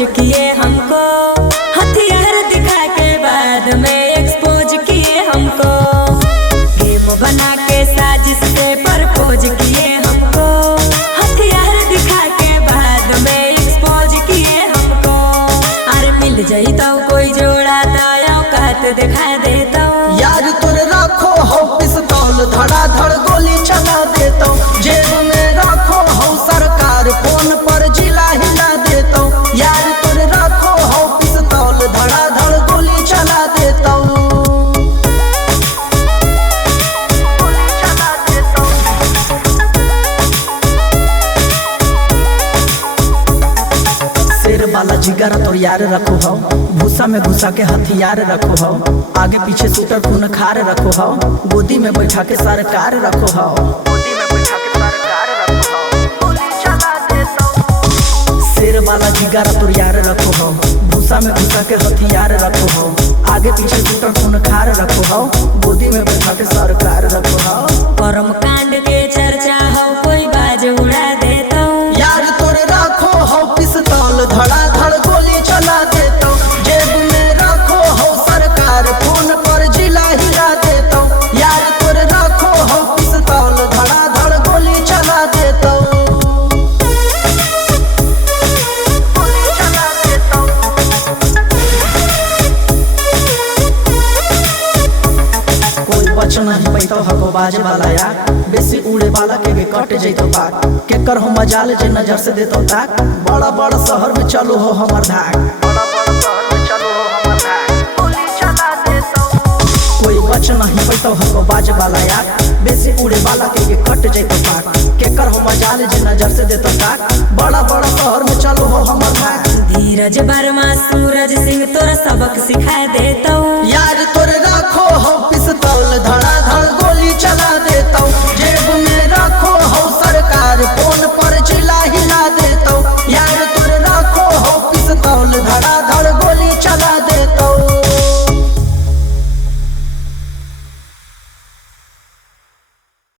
Propose किए हमको, हथियार दिखा के बाद में एक्सपोज किए हमको। गेम बना के साजिश से प्रपोज किए हमको, हथियार दिखा के बाद में एक्सपोज किए हमको। अरे मिल जाई तो कोई जोड़ा तो औकात दिखा देता यार तोरे रखो हो पिस्तौल, धड़ाधड़ गोली चला देता। जेब में रखो हो सरकार, फोन पर जिला हिला देता। यार तोरे रखो हो पिस्तौल, धड़ाधड़ गोली चला देता। शेर वाला जिगर तोर यार रखो हो, भूसा में घुसा के हथियार रखो हो। आगे पीछे शूटर खून खार रखो हो, गोदी में बैठा के सरकार रखो हो। शेर वाला जिगर तोर यार रखो हो, भूसा में घुसा के हथियार रखो हो। आगे पीछे शूटर खून खार रखो हो, गोदी में बैठा के सरकार रखो हो। कर्म कांड के चर्चा हो कोई बाज उड़ा देता। यार तोरे रखो हो पिस्तौल, धड़ाधड़ गोली चला देता। जेब में रखो हो सरकार, फोन पर जिला हिला देता। यार तोरे रखो हो पिस्तौल, धड़ाधड़ गोली चला देता। कोई बच नहीं पैतो हको बाज वाला यार, बेसी उड़े वाला के कट जैतो पाक। के कर हो मजाल जे नजर से देतो ताक, बड़ा बड़ा शहर में चलो हो हमर धाक। कोई बच नहीं पैतो हको बाज वाला यार, बेसी उड़े वाला के कट जैतो पाक। के कर हो मजाल जे नजर से देतो ताक, बड़ा बड़ा शहर में चलो हो हमर धाक। धीरज वर्मा सूरज सिंह तोरा सबक सिखा देता। यार